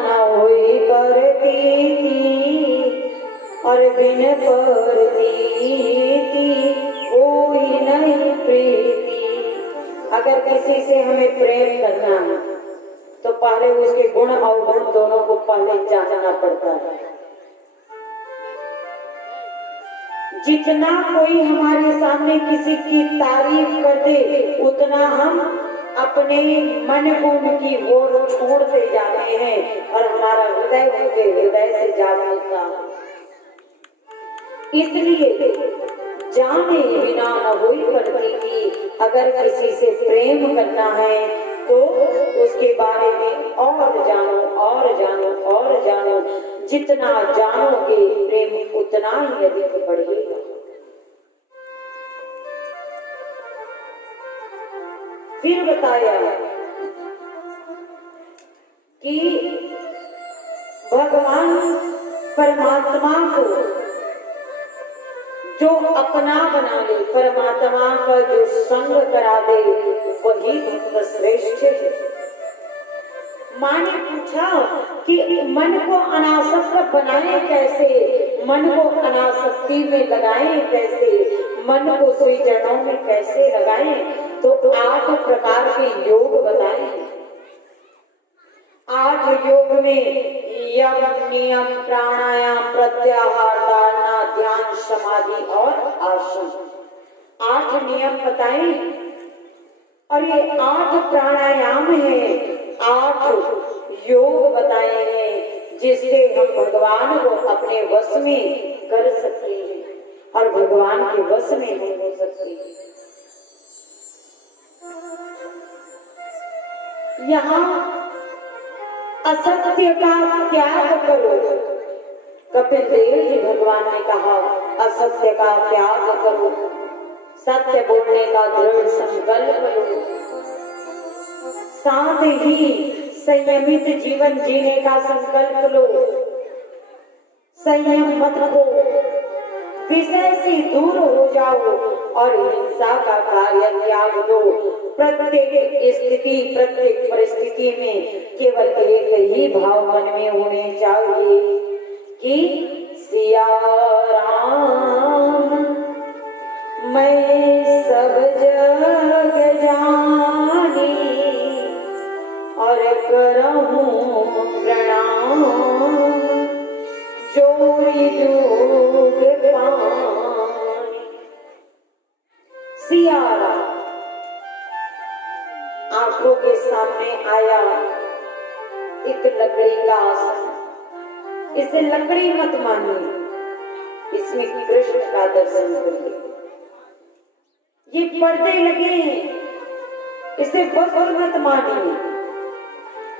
न होई परतीति और बिन परतीति कोई नहीं प्रीति। अगर किसी से हमें प्रेम करना है तो पहले उसके गुण और गुण दोनों को पहले जानना पड़ता है। जितना कोई हमारे सामने किसी की तारीफ कर दे उतना हम अपने मन को उनकी ओर छोड़ते जाते हैं और हमारा हृदय उनके हृदय से जा मिलता है। इसलिए जाने बिना न होई परतीति, अगर किसी से प्रेम करना है तो उसके बारे में और जानो और जानो और जानो। जितना जानोगे प्रेम उतना ही अधिक बढ़ेगा। फिर बताया कि भगवान परमात्मा को जो अपना बना ले, परमात्मा का जो संग करा दे वही भक्त श्रेष्ठ है। माँ ने पूछा कि मन को अनासक्त बनाए कैसे, मन को अनासक्ति में लगाए कैसे, मन को श्री चरणों में कैसे लगाए, तो 8 प्रकार के योग बताए। 8 योग में यम, नियम, प्राणायाम, प्रत्याहार, धारणा, ध्यान, समाधि और आसन, 8 नियम बताए। और ये 8 प्राणायाम है, 8 योग बताए हैं जिससे हम भगवान को अपने वश में कर सकते हैं और भगवान के वश में हम हो सकते हैं। यहाँ असत्य का त्याग करो, कपिल देव जी भगवान ने कहा असत्य का त्याग करो, सत्य बोलने का दृढ़ संकल्प लो, साथ ही संयमित जीवन जीने का संकल्प लो, संयम मत हो, विषय से दूर हो जाओ और हिंसा का कार्य त्याग दो। प्रत्येक स्थिति प्रत्येक परिस्थिति में केवल एक ही भाव मन में होने चाहिए कि सिया राम मैं सब जग जानी और करहूं प्रणाम जोरी जोग पानी। सिया राम आंखों के सामने आया एक लकड़ी का आसन, इसे लकड़ी मत मानिए, इसमें कृष्ण का दर्शन करिए। ये पर्दे लगे हैं, इसे वस्त्र मत मानिए,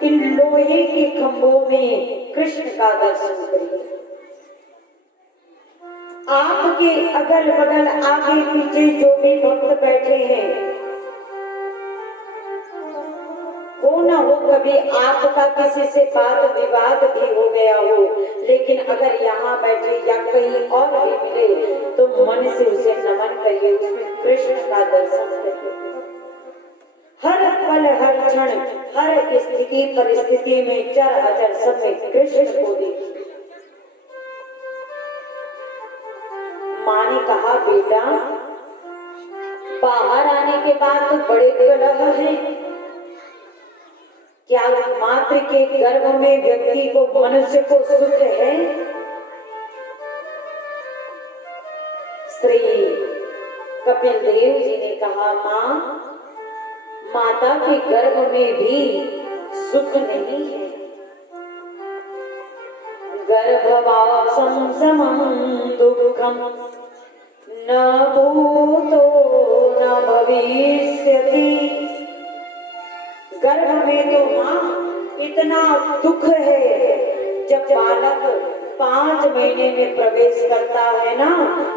इन लोहे के खंभों में कृष्ण का दर्शन करिए। आपके अगल बगल आगे पीछे जो भी भक्त बैठे हैं, हो ना हो कभी आपका किसी से वाद विवाद भी हो गया हो, लेकिन अगर यहाँ बैठे या कहीं और भी मिले तो मन से उसे नमन करिए, उसमें कृष्ण का दर्शन करिए। हर पल हर क्षण हर स्थिति परिस्थिति में चर अचर सब में कृष्ण को देखिए। माँ ने कहा बेटा बाहर आने के बाद तो बड़े कलह हैं, क्या मात्र के गर्भ में व्यक्ति को मनुष्य को सुख है? श्री कपिल देव जी ने कहा माँ माता के गर्भ में भी सुख नहीं है। गर्भवासं समं दुःखं न भूतो न भविष्यति। गर्भ में तो माँ इतना दुख है, जब बालक 5 महीने में प्रवेश करता है ना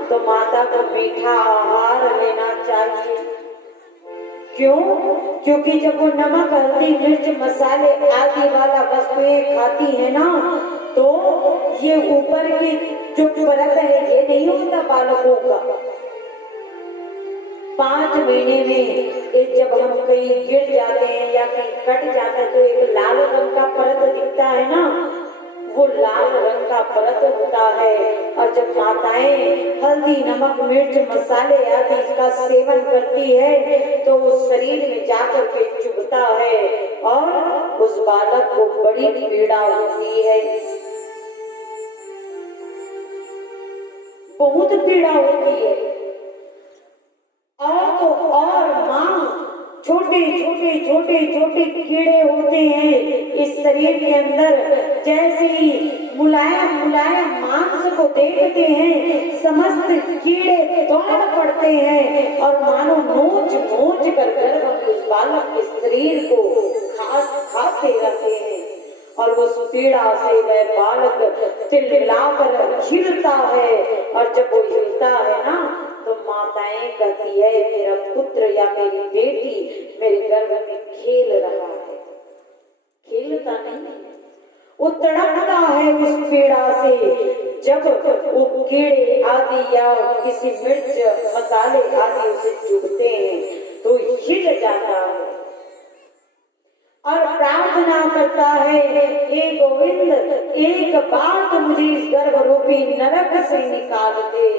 तो माता को मीठा आहार लेना चाहिए। क्यों? क्योंकि जब वो नमक हल्दी मिर्च मसाले आदि वाला वस्तुएं खाती है ना तो ये ऊपर की जो परत है ये नहीं होता बालकों का। 5 महीने में एक जब हम कहीं गिर जाते हैं या कहीं कट जाता है तो एक लाल रंग का परत दिखता है ना, वो लाल रंग का परत होता है। और जब माताएं हल्दी नमक मिर्च मसाले आदि इसका सेवन करती है तो उस शरीर में जाकर के चुभता है और उस बालक को बड़ी पीड़ा होती है, बहुत पीड़ा होती है। और तो और माँ छोटे छोटे छोटे छोटे कीड़े होते हैं इस शरीर के अंदर, जैसे ही मुलायम मुलायम मांस को देखते हैं समस्त कीड़े दौड़ पड़ते हैं और मानो नोच नोच कर गर्भ में उस बालक के शरीर को खाते रहते हैं। और उस पीड़ा से वह बालक चिल्लाकर हिलता है और जब वो हिलता है ना तो माताएं कहती है मेरा पुत्र या मेरी बेटी मेरे गर्भ में खेल रहा है। खेलता नहीं, वो तड़पता है उस पीड़ा से। जब वो कीड़े आदि या किसी मिर्च मसाले आदि उसे चुभते हैं तो हिल जाता है और प्रार्थना करता है, हे गोविंद एक बार तो मुझे इस गर्भ रूपी नरक से निकाल दे,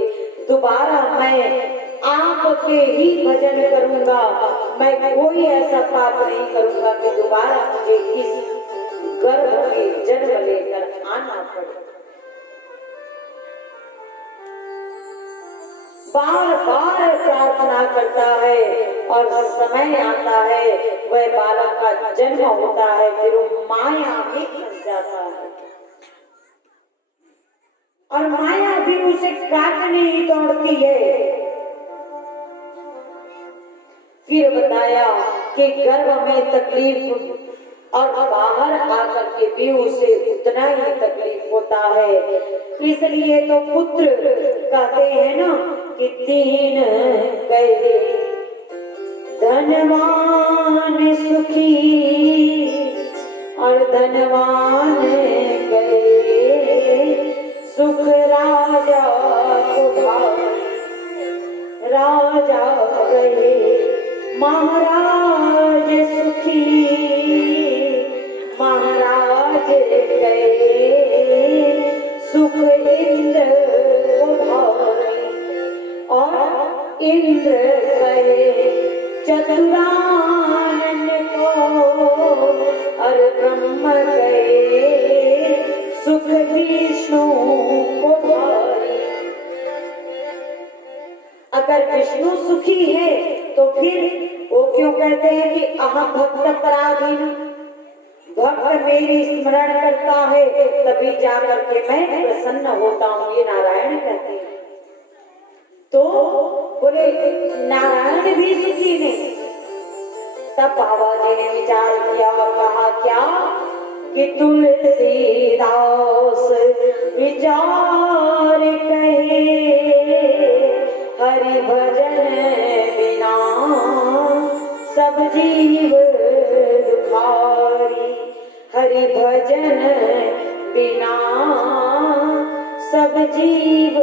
दोबारा मैं आपके ही भजन करूंगा, मैं कोई ऐसा पाप नहीं करूंगा कि दोबारा मुझे इस गर्भ में जन्म लेकर आना पड़े। बार बार प्रार्थना करता है और समय आता है वह बालक का जन्म होता है, फिर वो माया में फंस जाता है और माया भी उसे काटने ही दौड़ती है। फिर बताया कि गर्भ में तकलीफ और बाहर आकर के भी उसे उतना ही तकलीफ होता है। इसलिए तो पुत्र कहते हैं ना कि दीन गए धनवान सुखी और धनवान गए सुख राजा को भाई, राजा गए महाराज सुखी, महाराज गए सुख इंद्र को भाई और इंद्र गए चतुरानन को और ब्रह्म गए सुख विष्णु को भाई। अगर विष्णु सुखी है तो फिर वो क्यों कहते हैं कि अहम भक्त पराधीन, भक्त मेरी स्मरण करता है तभी जाकर के मैं प्रसन्न होता हूँ, ये नारायण कहते हैं। तो बोले नारायण भी सुखी नहीं। तब बाबा जी ने विचार किया और कहा क्या कि तुलसीदास विचार कहे हरि भजन बिना सब जीव दुखारी, हरि भजन बिना सब जीव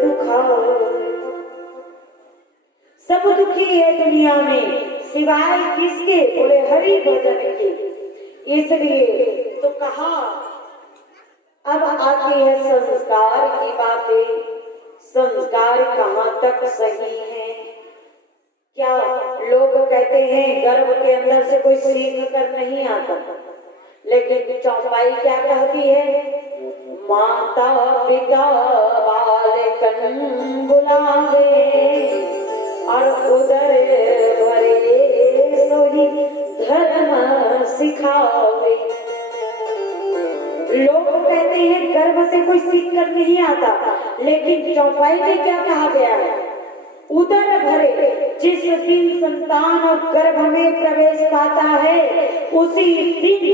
दुखारी। सब दुखी है दुनिया में सिवाय किसके, बोले हरि भजन के। इसलिए तो कहा अब आती है संस्कार की बातें। संस्कार कहाँ तक सही है? क्या लोग कहते हैं गर्भ के अंदर से कोई सीख कर नहीं आता, लेकिन चौपाई क्या कहती है? माता पिता बालकन बुलावे और उदर भरे सोही धर्म सिखावे। लोग कहते हैं गर्भ से कोई सीख कर नहीं आता, लेकिन चौपाई में क्या कहा गया है? उदर भरे, जिस दिन संतान गर्भ में प्रवेश पाता है उसी दिन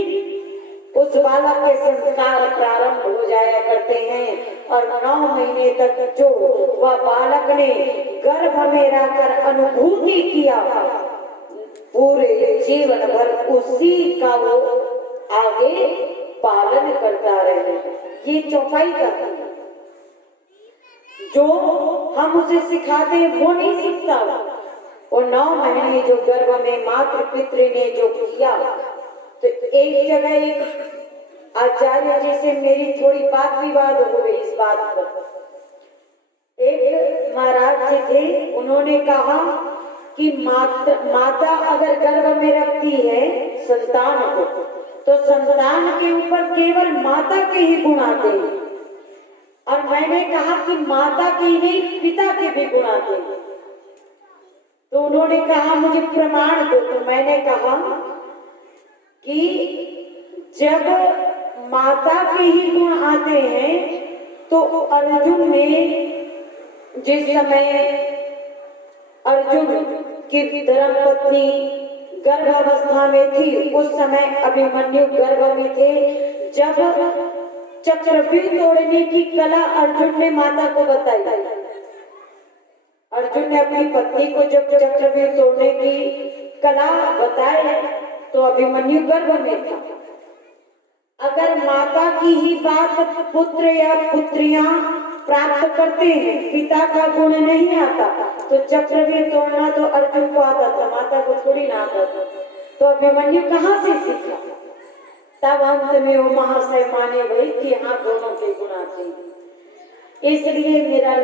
उस बालक के संस्कार प्रारंभ हो जाया करते हैं और 9 महीने तक जो वह बालक ने गर्भ में रहकर अनुभूति किया पूरे जीवन भर उसी का वो आगे पालन करता रहे। ये चौपाई करता है। जो हम उसे सिखाते हैं वो नहीं सीखता, वो 9 महीने जो गर्भ में मातृ पितृ ने जो किया, तो एक जगह एक आचार्य जी से मेरी थोड़ी बात विवाद हो गई इस बात पर। एक महाराज जी थे, उन्होंने कहा कि माता अगर गर्भ में रखती है संतान को, तो संतान के ऊपर केवल माता के ही गुण आते हैं, और मैंने कहा कि माता के ही नहीं पिता के भी गुण आते हैं। तो उन्होंने कहा मुझे प्रमाण दो। तो मैंने कहा कि जब माता के ही गुण आते हैं तो अर्जुन में, जिस समय अर्जुन की धर्मपत्नी गर्भावस्था में थी, उस समय अभिमन्यु गर्भ में थे। जब चक्रव्यूह तोड़ने की कला अर्जुन ने माता को बताई, अर्जुन ने अपनी पत्नी को जब चक्रव्यूह तोड़ने की कला बताई तो अभिमन्यु गर्भ में था। अगर माता की ही बात पुत्र या पुत्रियां प्राप्त करते हैं, पिता का गुण नहीं आता, तो चक्रव्यूह तोड़ना तो अर्जुन को आता था, माता को थोड़ी ना आता था। तो अभिमन्यु कहाँ से सीखा? तब अंत में वो महाशय माने भाई कि हाँ दोनों के गुण आते हैं। इसलिए मेरा